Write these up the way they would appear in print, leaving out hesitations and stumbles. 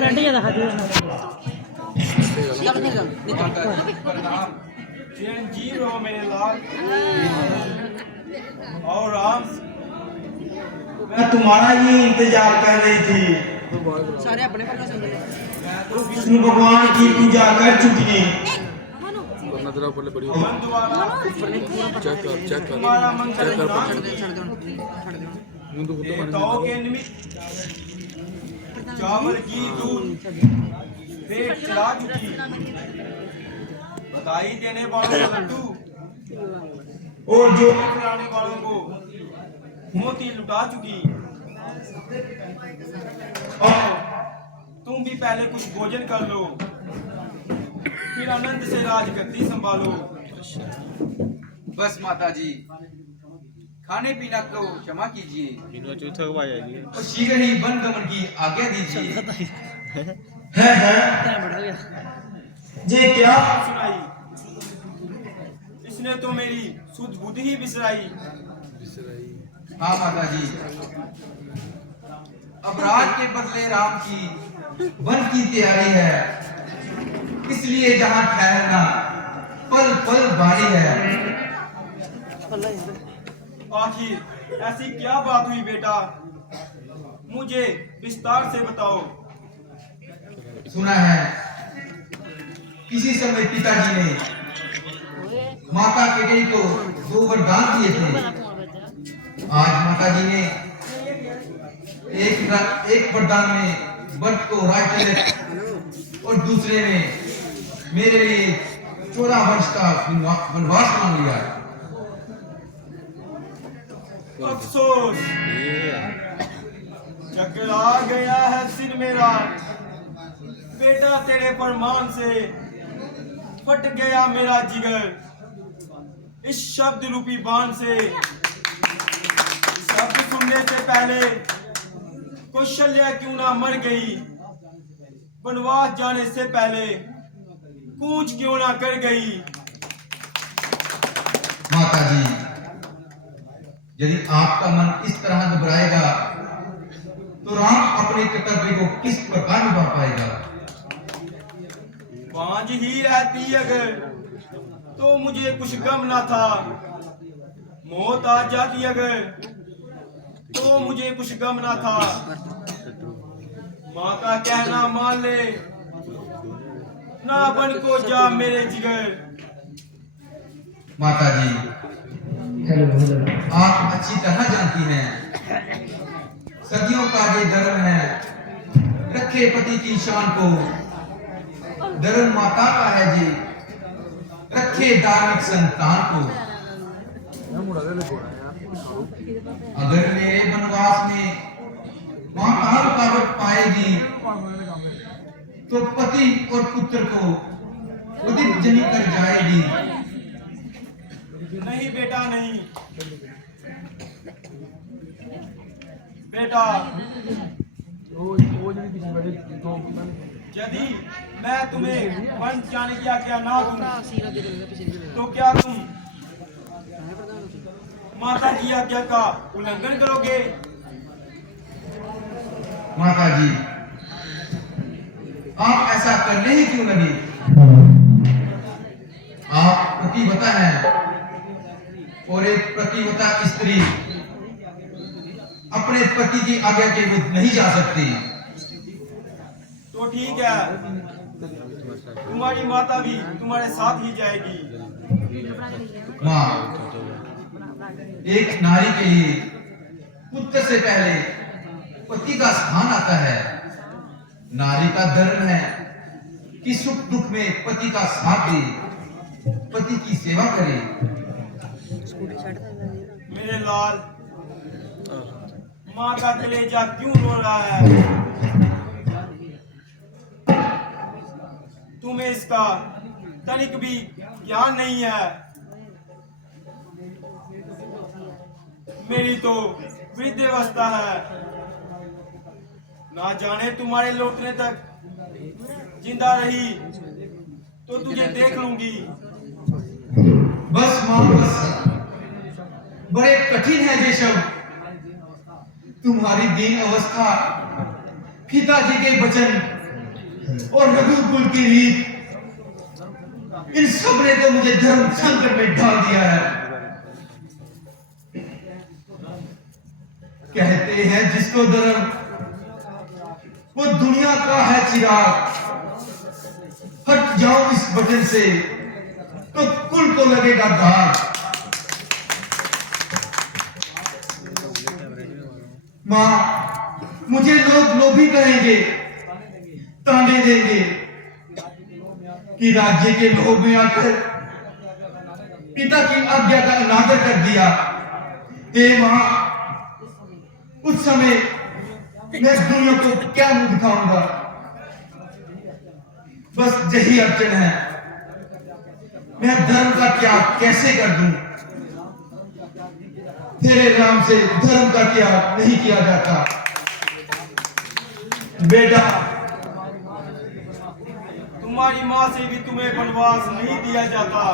Brand ज्यादा खाते हैं जी रहो मेरे लाल और राम, मैं तुम्हारा ही इंतजार कर रही थी। सारे अपने पर तो विष्णु भगवान की पूजा कर चुकी। तुम्हारा मंगल देवताओं के निमित्त चावल की दूध भेंट चढ़ा चुकी। बधाई देने वालों को लड्डू और जो खिलाने वालों को मोती लुटा चुकी। और तुम भी पहले कुछ भोजन कर लो, फिर आनंद से राजगद्दी संभालो। बस माता जी, खाने पीना को क्षमा कीजिए और शीघ्र ही वन गमन की आज्ञा दीजिए। है ये क्या सुनाई, इसने तो मेरी सुध बुद्धि ही बिसराई। हाँ माता जी, अब राज के बदले राम की वन की तैयारी है, इसलिए जहाँ ठहरना पल पल बारी है। आखिर ऐसी क्या बात हुई बेटा, मुझे विस्तार से बताओ। सुना है किसी समय पिताजी ने माता केकई को 2 वरदान दिए थे। आज माता जी ने एक वरदान में वट को राज्य और दूसरे में मेरे लिए 14 वर्ष का वनवास मांग लिया। अफसोस, चकरा गया है सिर मेरा बेटा, तेरे फरमान से फट गया मेरा जिगर। इस शब्द रूपी बाण से शब्द सुनने से पहले कौशल्या क्यों ना मर गई, वनवास जाने से पहले कूच क्यों ना कर गई। माता जी, यदि आपका मन इस तरह घबराएगा तो राम अपने कर्तव्य को किस प्रकार निभा पाएगा। बांझ ही रहती अगर तो मुझे कुछ गम ना था, मौत आ जाती अगर तो मुझे कुछ गम ना था। माँ का कहना मान ले, ना बन को जा मेरे जिगर। माता जी, आप अच्छी तरह जानती हैं सदियों का ये धर्म है, रखे पति की शान को। धर्म माता का है जी, रखे धार्मिक संतान को। अगर मेरे वनवास में मां कहाँ रुकावट पाएगी तो पति और पुत्र को उदित जनी कर जाएगी। नहीं बेटा नहीं, बेटा यदि मैं तुम्हें वन जाने की आज्ञा ना दूं तो क्या तुम माता की आज्ञा का उल्लंघन करोगे? माता जी, आप ऐसा करने ही क्यों लगे? आप पतिव्रता हैं और एक पतिव्रता स्त्री अपने पति की आज्ञा के विरुद्ध नहीं जा सकती। तो ठीक है, तुम्हारी माता भी तुम्हारे साथ ही जाएगी। माँ, एक नारी के लिए पुत्र से पहले पति का स्थान आता है। नारी का धर्म है कि सुख दुख में पति का साथ दे, पति की सेवा करे। मेरे लाल, माँ का कलेजा क्यों रो रहा है? तुम्हें इसका तनिक भी ज्ञान नहीं है। मेरी तो वृद्धावस्था है, ना जाने तुम्हारे लौटने तक जिंदा रही तो तुझे देख लूंगी। बस मां बस, बड़े कठिन है ये शब्द। तुम्हारी दीन अवस्था, पिताजी के वचन और रघुकुल की रीत, इन सब ने तो मुझे धर्म संकट में डाल दिया है। कहते हैं जिसको धर्म वो दुनिया का है चिराग, हट जाओ इस बटन से तो कुल को लगेगा दाग। मां, मुझे लोग लोभी कहेंगे, ताने देंगे कि राज्य के लोभ में आकर पिता की आज्ञा का अनादर कर दिया। हे मां, उस समय मैं दुनिया को क्या मुंह दिखाऊंगा? बस यही अड़चन है, मैं धर्म का त्याग कैसे कर दूं? तेरे नाम से धर्म का त्याग नहीं किया जाता। बेटा, तुम्हारी माँ से भी तुम्हें वनवास नहीं दिया जाता।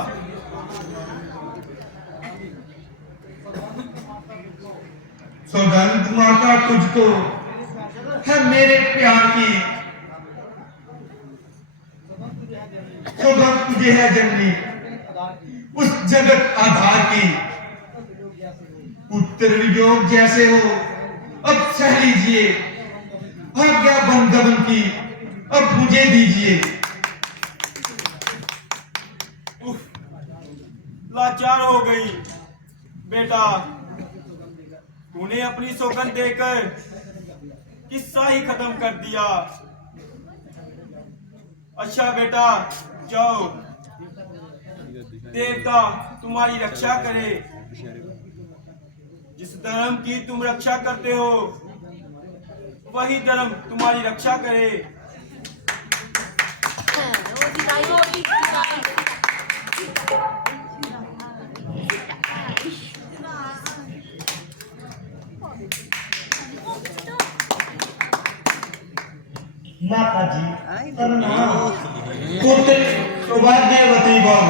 सौगंध माता तुझको है मेरे प्यार की, सौगंध तुझे है जननी उस जगत आधार की। उत्तर वियोग जैसे हो अब सह लीजिए, आज्ञा बन गमन की अब मुझे दीजिए। लाचार हो गई बेटा, तूने अपनी सौगंध देकर किस्सा ही खत्म कर दिया। अच्छा बेटा, जाओ, देवता तुम्हारी रक्षा करे। जिस धर्म की तुम रक्षा करते हो वही धर्म तुम्हारी रक्षा करे। माता जी प्रणाम। पुत्र सौभाग्यवती भव।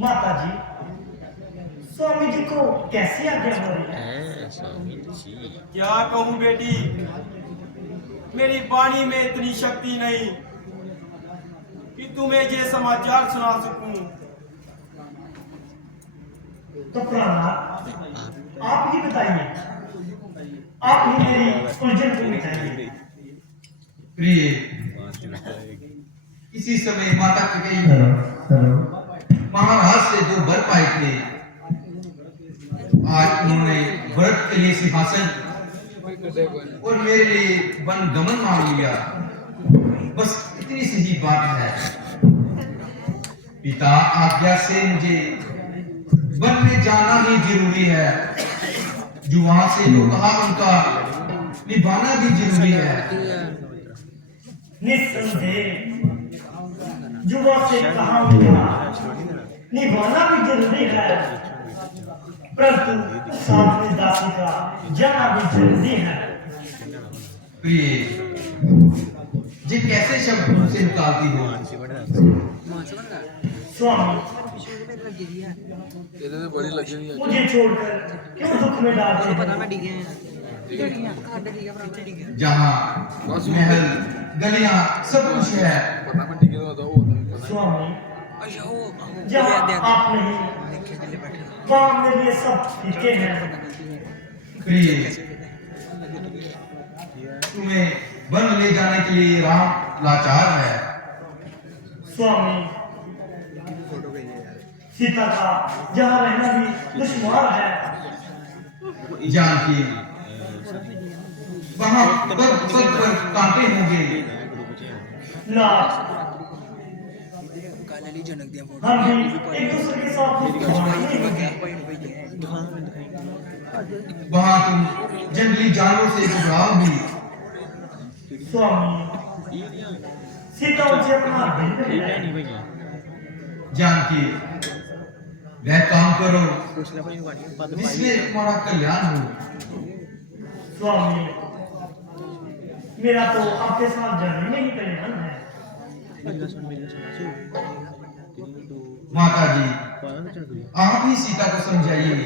माता जी, स्वामी जी को कैसी आज्ञा हो रही है? क्या कहूं बेटी, मेरी वाणी में इतनी शक्ति नहीं कि तुम्हें ये समाचार सुना सकूं। तो प्रणाम, आप ही बताइए, आप ही मेरी उलझन को मिटाइए। प्रिय, इसी समय माता की महाराज से जो वर पाए थे, आज उन्होंने व्रत के लिए सिंहासन और मेरे लिए वन गमन मांग लिया। बस इतनी सी ही बात है। पिता आज्ञा से मुझे वन में जाना ही जरूरी है। जो वहां से जो कहा उनका निभाना भी जरूरी है। निस्संदेह युवा से कहा निभाना भी जरूरी है, परंतु साथ में दासी का जाना भी जरूरी है। प्रिय, ये कैसे शब्द मुंह से निकालती हो? स्वामी, मुझे छोड़कर क्यों दुख में डाल रहे हैं? जहाँ महल गलियां सब कुछ है, स्वामी, जहाँ आप नहीं वहाँ मेरे लिए सब फीके हैं। प्रिय, तुम्हें वन ले जाने के लिए राम लाचार है। स्वामी, सीता का जहाँ रहना भी दुश्वार है। जानकी, वहाँ पग पग पर कांटे होंगे। ना, हम भी एक दूसरे के साथ वहाँ तुम जंगली जानवरों से घबराओगी। स्वामी, सीता मुझे अपना भिन्न मिलाए। जानकी, वह काम करो जिसमें तुम्हारा कल्याण हो। स्वामी, मेरा तो आपके साथ जाने में ही कल्याण है। माता जी, आप ही सीता को समझाइए।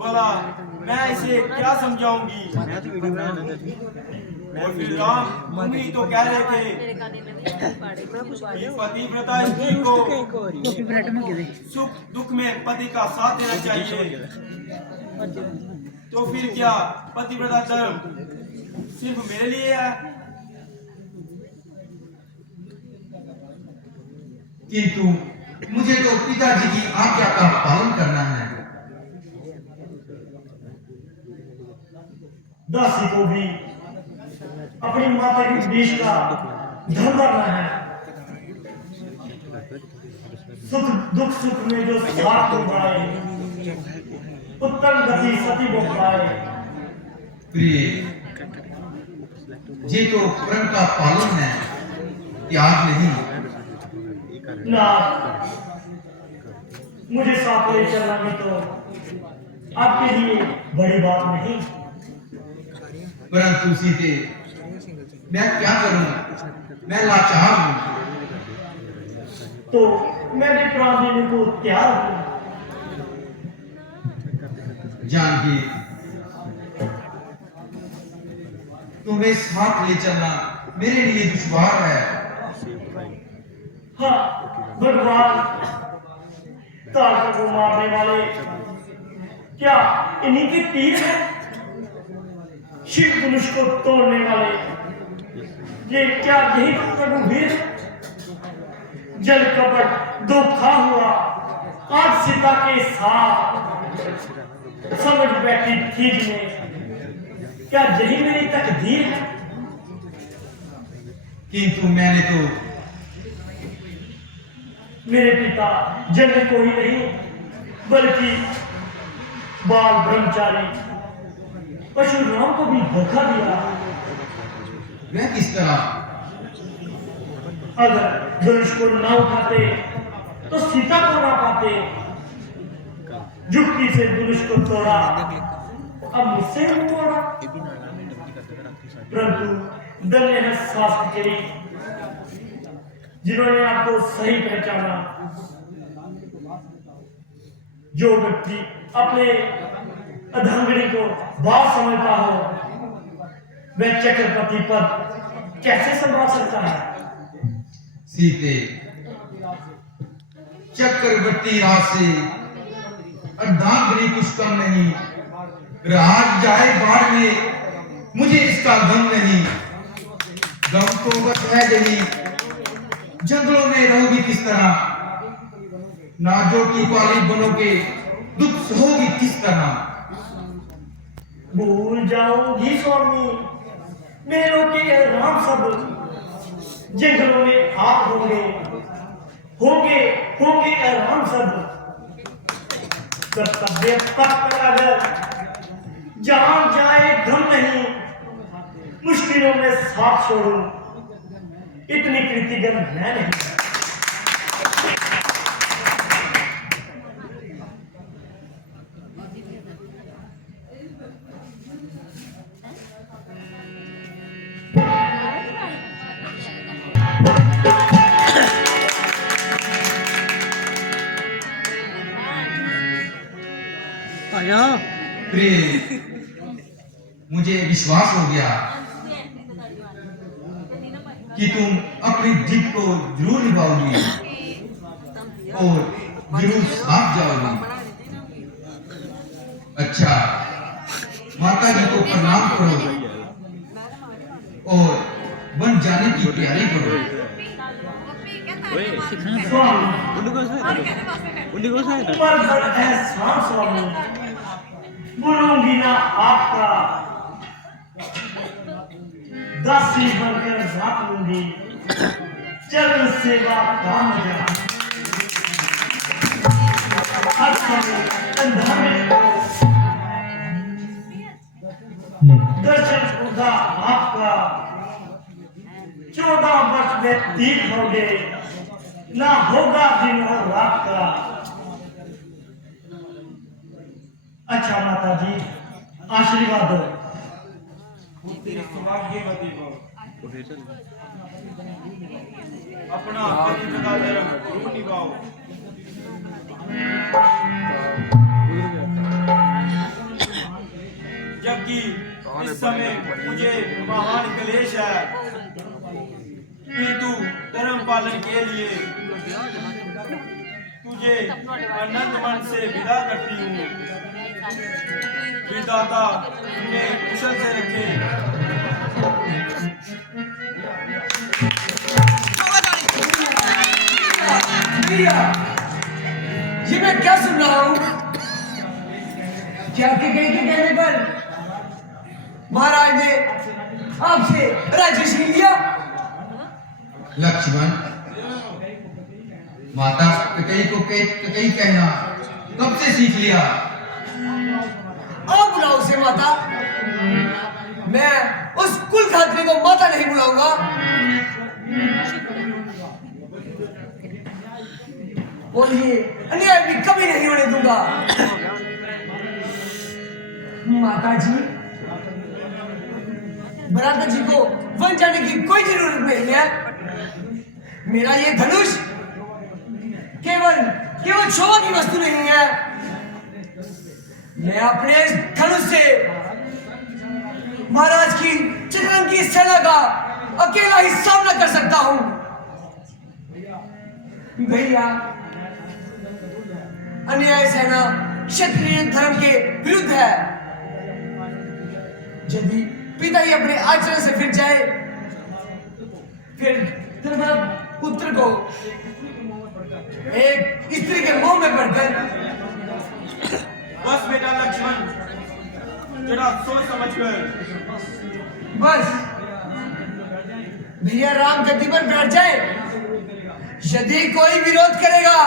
भला मैं इसे क्या समझाऊंगी? और फिर राम, तुम ही तो कह रहे थे कि पतिव्रता स्त्री को सुख दुख में पति का साथ देना चाहिए। तो फिर क्या पतिव्रता धर्म सिर्फ मेरे लिए है? किंतु मुझे तो पिताजी की आज्ञा का पालन करना है। दासी को भी अपनी माता के उपदेश का ध्यान करना है। सुख दुख सुख में जो साथ हो पाए, उत्तम गति सती हो पाए। प्रिय, ये तो प्रण का पालन है, त्याग नहीं। ना, मुझे साथ ले चलना भी तो आपके लिए बड़ी बात नहीं। परंतु सीते, मैं क्या करूं? मैं लाचार हूं। तो मैं भी प्राण देने को तैयार हूं। जानकी, तुम्हें साथ ले चलना मेरे लिए दुश्वार है। हाँ, भगवान तारकों को मारने वाले क्या इन्हीं के तीर हैं? शिव धनुष को तोड़ने वाले ये क्या यही रघुवीर? जल कपट धोखा हुआ आज सीता के साथ समझ बैठी ठीक में, क्या यही मेरी तकदीर है? किंतु मैंने तो मेरे पिता जन्म कोई नहीं बल्कि बाल ब्रह्मचारी परशुराम को भी धोखा दिया। वह किस तरह? अगर धनुष को न उठाते तो सीता को ना पाते। युक्ति से धनुष को तोड़ा, अब मुझसे मुंह मोड़ा। परंतु धन्य है शास्त्र के जिन्होंने आपको सही पहचाना। जो व्यक्ति अपने अधंगड़ी को बात समझता हो, वह चक्रवर्ती पद कैसे संभाल सकता है? सीते, चक्रवर्ती राज से अर्धांगिनी कुछ कम नहीं। राज जाए बाढ़ में, मुझे इसका गम नहीं। गम तो बस है यही, जंगलों में रहोगी किस तरह? नाजों की वाली बनोगे, दुख सहोगी किस तरह? भूल जाऊंगी स्वामी मेरों के राम सब, जंगलों में आप होंगे होंगे होंगे राम सब। कर्तव्य पथ पर अगर जान जाए गम नहीं, मुश्किलों में साथ छोड़ूं इतनी कृतिगन मैं नहीं। प्रिय, मुझे विश्वास हो गया कि तुम अपनी जिद को जरूर निभाओगी और जरूर साथ जाओगी। अच्छा, माता जी को प्रणाम करो और बन जाने की तैयारी करो। स्वामी बोलूंगी ना आपका, दासी बनकर साथ लूंगी, चरण सेवा का मजा। हर समय अंधारे दर्शन होगा आपका, 14 वर्ष में 3 होंगे, ना होगा दिन और रात का। अच्छा माता जी, आशीर्वाद दो। तेरी सौभाग्यवती हो। अपना पतिव्रता धर्म जरूर निभाओ। जबकि इस समय मुझे महान क्लेश है, किंतु धर्म पालन के लिए तुझे अनंत मन से विदा करती हूँ। विधाता तुम्हें कुशल से रखे। ये मैं क्या सुन रहा हूँ? क्या के कहने पर महाराज ने आपसे राज्य छीन लिया? लक्ष्मण, माता कई कहना कब से सीख लिया? आप बुलाओ उसे माता। मैं उस कुल खात्री को माता नहीं बुलाऊंगा। और ये अन्याय भी कभी नहीं होने दूंगा। माता जी, भ्राता जी को वन जाने की कोई जरूरत नहीं है। मेरा ये धनुष केवल शोभा की वस्तु नहीं है। मैं अपने इस धनुष से महाराज की चित्रंगी सेना का अकेला ही सामना कर सकता हूं। भैया, अन्याय सेना क्षत्रिय धर्म के विरुद्ध है। यदि पिता ही अपने आचरण से फिर जाए, फिर पुत्र को एक स्त्री के मोह में पड़कर। बस बेटा लक्ष्मण, जरा सोच समझ कर। बस भैया राम गद्दी पर बैठ जाए। यदि कोई विरोध करेगा,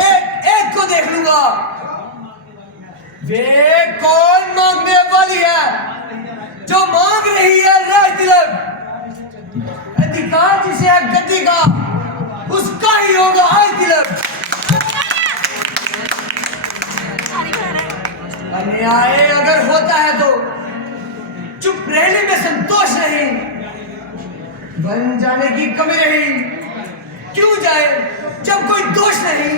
एक एक को देख लूंगा। वे कौन मांगने वाली है जो मांग रही है राज तिलक? अधिकार जिसे है गद्दी का, उसका ही होगा आज तिलक। अन्याय अगर होता है तो चुप रहने में संतोष नहीं, बन जाने की कमी नहीं। क्यों जाए जब कोई दोष नहीं?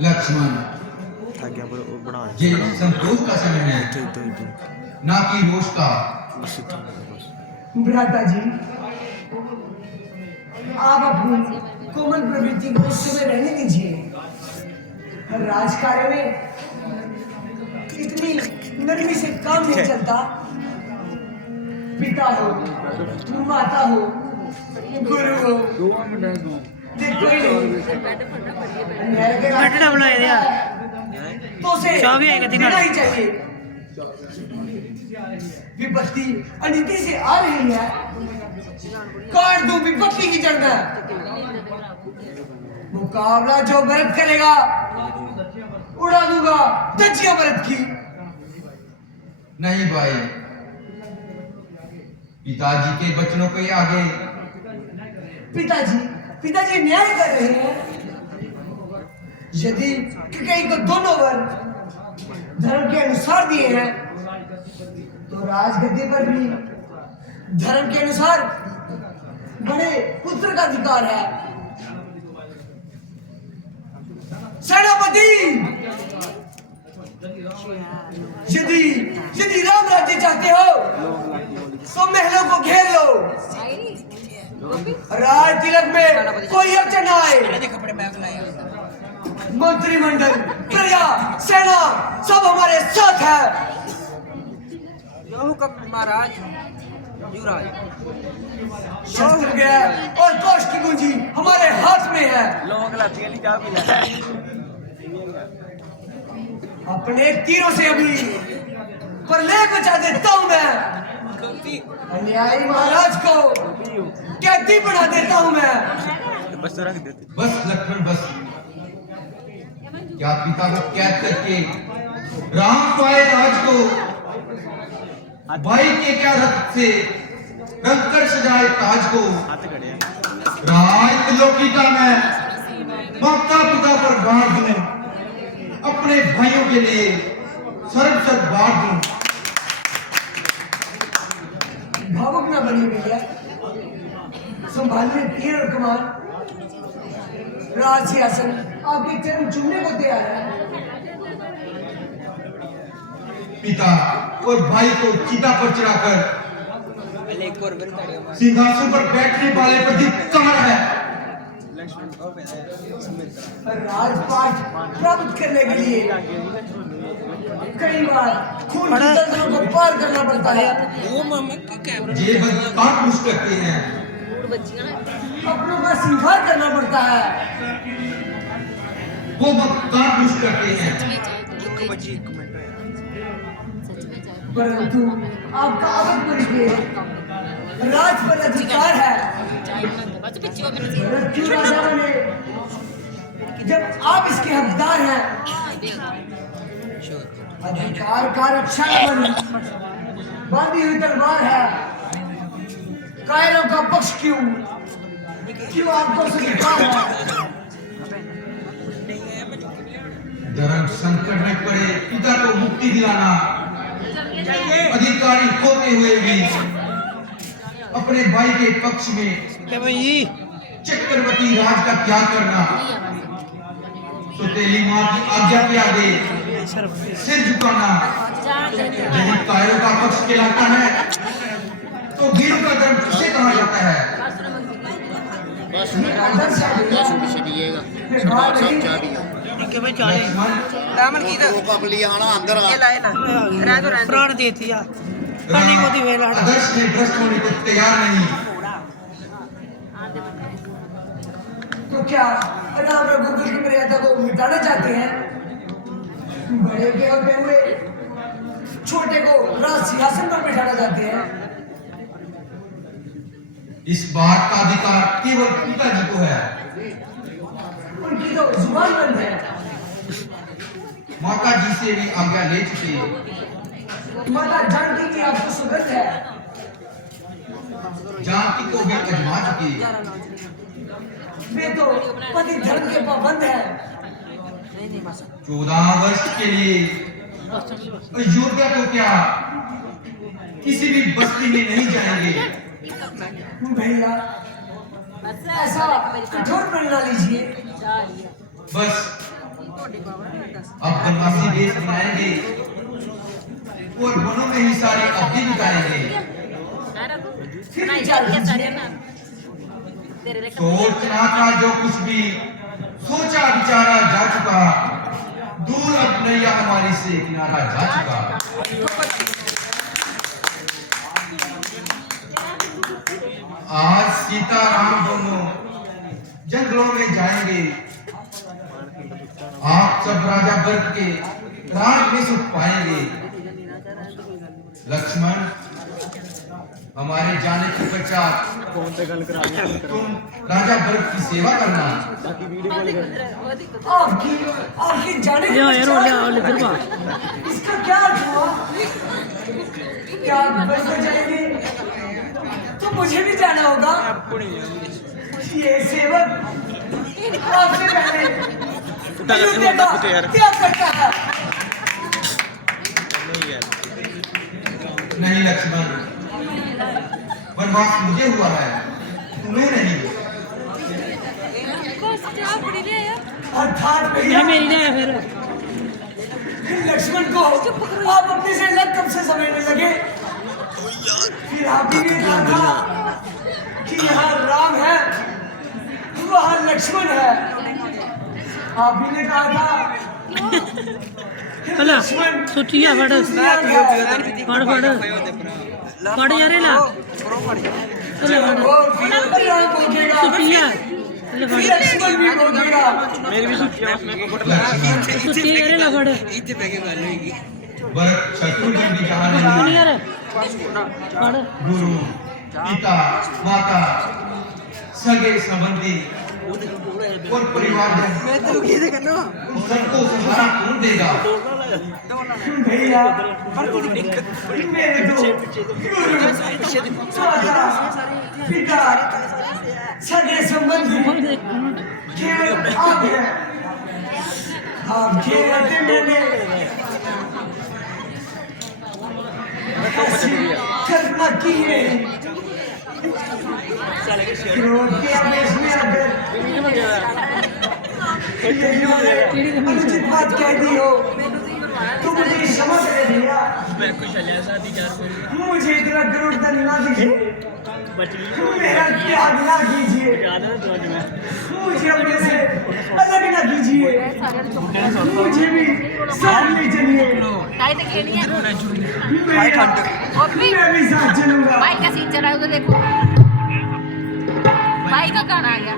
लक्ष्मण, ये संतोष का समय है, ना कि रोष का। भ्राता जी, आप अपनी कोमल प्रवृत्ति को इस समय रहने दीजिए। राजकार्य में इतनी नरमी से काम नहीं चलता। पिता हो, माता हो, गुरु हो, देखो ही नहीं। तो उसे देना ही चाहिए। विपत्ति अनिति से आ रही है, काट दूं विपत्ति की जड़ में। मुकाबला जो भरत करेगा, उड़ा दूंगा दजिया भरत की। नहीं भाई, पिताजी के वचनों के आगे। पिताजी न्याय कर रहे हैं। यदि कैकेयी को दोनों वर धर्म के अनुसार दिए हैं, तो राजगद्दी पर भी धर्म के अनुसार बड़े पुत्र का अधिकार है। सेनापति, यदि राम राज्य चाहते हो तो महलों को घेर लो। राज तिलक में कोई अड़चन ना आए। मंत्रिमंडल, प्रजा, सेना सब हमारे साथ है। महाराज, युवराज, शस्त्र गया और कोष की कुंजी हमारे हाथ में है। अपने तीरों से अभी प्रलय बचा देता हूं मैं। अन्यायी महाराज को कैदी बना देता हूं मैं। बस लक्ष्मण, बस। क्या पिता को कैद करके राम पाए राज को, भाई के क्या रक्त से रंग कर सजाए ताज को। राज त्रिलोकी का मैं माता पिता पर बांध दूं, अपने भाइयों के लिए सर्व बांट दूं। भावुक ना बनी भैया। संभालिए तीर और कमान। राज सिंहासन आपके चरण चूमने को तैयार है। पिता और भाई को चिता पर चढ़ाकर सिंहासन पर बैठने वाले पर धिक्कार है। राजपाट प्राप्त करने के लिए कई बार खून की दलदलों को पार करना पड़ता है। ये काट करते हैं, अपनों का स्वीकार करना पड़ता है। वो काट करते हैं, परंतु आपका अवध के राज पर अधिकार है। मृत्यु राजा बने जब आप इसके हकदार हैं, अधिकार का रक्षा बने बांधी हुई तलवार है। कायरों का पक्ष क्यों आपको स्वीकार है। धर्म संकट में पड़े पिता को मुक्ति दिलाना, अधिकारी होते हुए भी अपने भाई के पक्ष में चक्रवर्ती राज का त्याग करना, सुतेली मां की आज्ञा के आगे सिर झुकाना, यदि कायरों का पक्ष कहलाता है तो वीरों का धर्म किसे कहा जाता है? दामन की तो अंदर ये लाए ना रहने प्राण देती है पानी को दी वेला आदर्श में भ्रष्ट होने को तैयार नहीं। तो क्या राम रघुकुल की मर्यादा को मिटाना चाहते हैं? बड़े के होते हुए छोटे को राज सिंहासन पर बिठाना चाहते हैं। इस बात का अधिकार केवल पिताजी को है। उनकी तो जुबान बंद है। माता जी से भी आज्ञा ले चुके। माता जानकी की आपको सुगंध है। जानकी को भी अजमा चुके। वे तो पति धर्म के पाबंद है। 14 वर्ष के लिए अयोध्या तो क्या किसी भी बस्ती में नहीं जाएंगे। भैया ऐसा कठोर निर्णय लीजिए। बस अब बनवासी देश बनाएंगे और वनों में ही सारी अवधि बिताएंगे। फिर विचार कीजिए। सोचना था जो कुछ भी सोचा विचारा जा चुका, दूर अब नैया हमारी से किनारा जा चुका। आज सीता राम दोनों जंगलों में जाएंगे। आप सब राजा वर्ग के राज में सुख पाएंगे। लक्ष्मण, हमारे जाने के पश्चात तुम राजा वर्ग की सेवा करना। आपकी जाने के पश्चात इसका क्या अर्थ हुआ? क्या आप वर्ग में जाएंगे तो मुझे भी जाना होगा। ये सेवक आपसे पहले अयोध्या का त्याग करता है। नहीं लक्ष्मण, वनवास मुझे हुआ है, तुम्हें नहीं। अर्थात भैया मेरी ना फिर लक्ष्मण को आप अपने से अलग कब से समझने लगे? फिर आप ही ने कहा था कि यहाँ राम है वहाँ लक्ष्मण है। आप ही ने कहा था अला सोचिया फड़ फड़ फड़ फड़ यारे ला चले फड़ सोचिया चले फड़ लक्ष्मण भी बोलेगा। सोचिया यारे ला फड़ भरत शत्रुघ्न भी जहाँ नहीं नहीं, यार फड़ गुरु पिता माता सगे संबंधी और परिवार उन सबको सहारा कौन देगा? भैया मेरे दो गुरु माता पिता सगे संबंधी केवल आप हैं। आप केवल मैंने ऐसी कल्पना की है करोड़ के आवेश में अगर अनुचित बात कह दी हो तो मुझे क्षमा कर दिया। मुझे इतना करोड़ धन ना दीजिए, मेरा त्याग ना कीजिए, मुझे अपने से अलग ना कीजिए, मुझे भी साथ ले चलिए, मैं भी साथ चलूंगा। बाइक का सीन चला है उधर देखो, बाइक का गाना आ गया।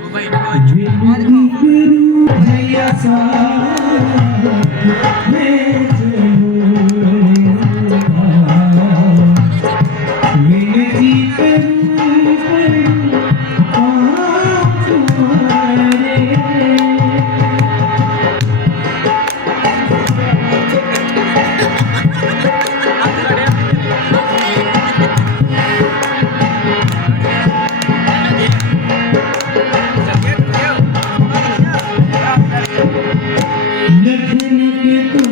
लखन के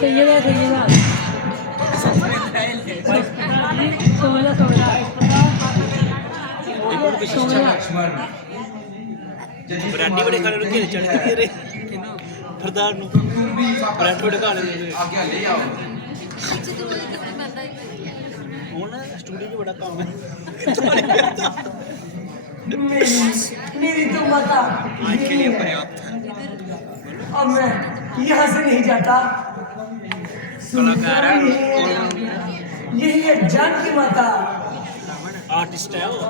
सैयदा सैयदा सोहला सोहला सोहला लक्ष्मण ਬਰਾਂਡੀ ਬੜੇ ਖਾਣੇ ਨੂੰ ਘੇਰੇ ਚੜ ਕੇ ਰੇ ਫਰਦਾਰ ਨੂੰ तुम भी ब्रेड बड़े खा लेते थे। आज्ञा ले आओ ਹੁਣ ਸਟੂਡੀਓ 'ਚ ਬੜਾ ਕੰਮ ਹੈ मेरी तो माता आज के लिए पर्याप्त है अब मैं यहाँ से नहीं जाता कलाकार है। यही है जानकी माता ਆਰਟਿਸਟ ਹੈ ਉਹ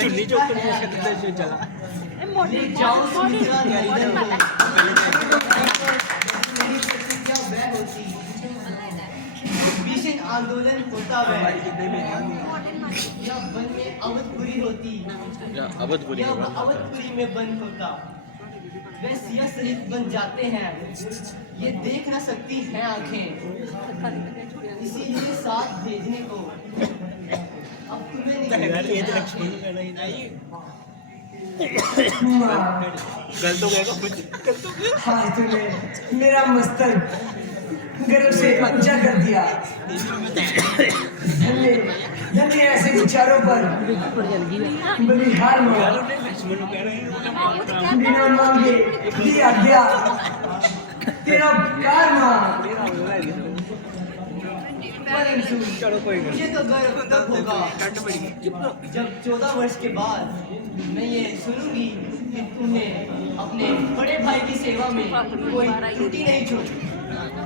चुन्नी चौकड़ी चला भीषण आंदोलन होता है या वन में अवधपुरी होती अवधपुरी या अवधपुरी में बंद होता वे सिया सहित बन जाते हैं ये देख न सकती हैं आंखें इसीलिए साथ भेजने को अब तुम्हें ये तो लक्ष्मण को कहना ही नहीं गलत हो गया गलत हो गया हाँ तूने मेरा मस्तक गर्व से ऊंचा कर दिया धन्य धन्य ऐसे विचारों पर बलिहार मां लक्ष्मण को कह रहे हैं बिना मांगे दी आज्ञा तेरा प्यार मां परंतु चलो कोई नहीं ये तो गर्व तब होगा जब 14 वर्ष के बाद मैं ये सुनूंगी कि तुमने अपने बड़े भाई की सेवा में कोई त्रुटि नहीं छोड़ी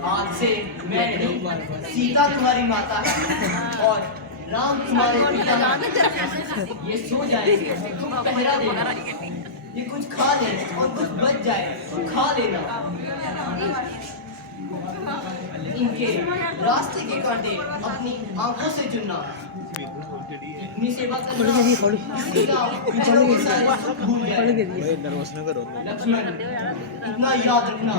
आज से मैं नहीं सीता तुम्हारी माता है और राम तुम्हारे पिता हैं। ये सो जाएंगे तुम पहरा देना ये कुछ खा ले और कुछ बच जाए तो खा लेना इनके रास्ते के कांटे अपनी आंखों से चुनना इतनी सेवा करना सीता पहलों के सारे सुख भूल जाए लक्ष्मण इतना याद रखना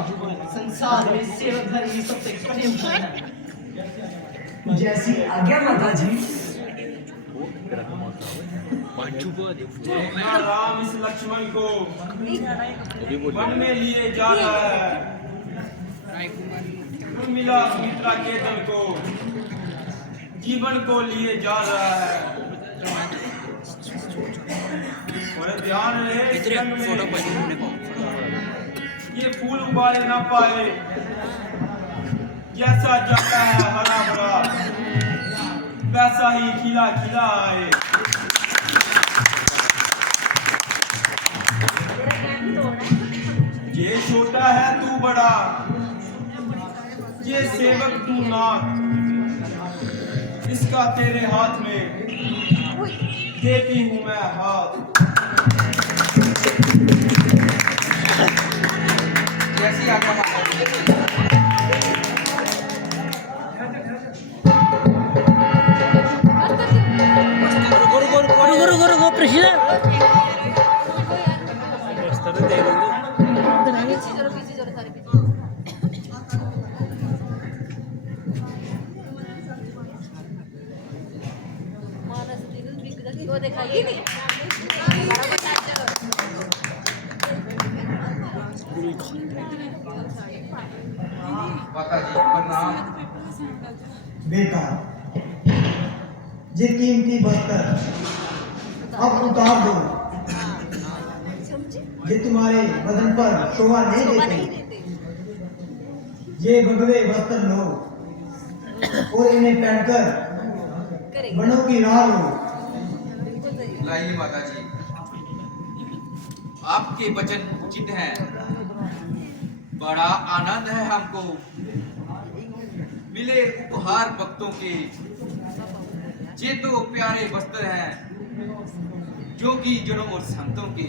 संसार में सेवक धर्म ही सबसे कठिन धर्म है जैसी आज्ञा माता जी राम इस लक्ष्मण को वन में लिए जा रहा है मिला सुमित्रा के दल को जीवन को लिए जा रहा है और ध्यान रहे इस रंग में ये फूल उबाले ना पाए जैसा जाता है हरा भरा वैसा ही खिला खिला आए ये छोटा है तू बड़ा ये सेवक तू नाथ इसका तेरे हाथ में देती हूँ मैं हाथ जैसी आज्ञा माता जी रुको प्रश्न चलो पीछे चलो सारे पीछे मानस दिल बिगड़ वो दिखाइए नहीं माता जी प्रणाम बेटा ये कीमती बस्तर अब उतार दो ये तुम्हारे बदन पर शोभा नहीं देते ये बगले वस्त्र लो और इन्हें पहनकर वनों की राह लो लाइए माता जी आपके वचन उचित हैं बड़ा आनंद है हमको मिले उपहार भक्तों के ये तो प्यारे वस्त्र हैं जोगी जनों और संतों के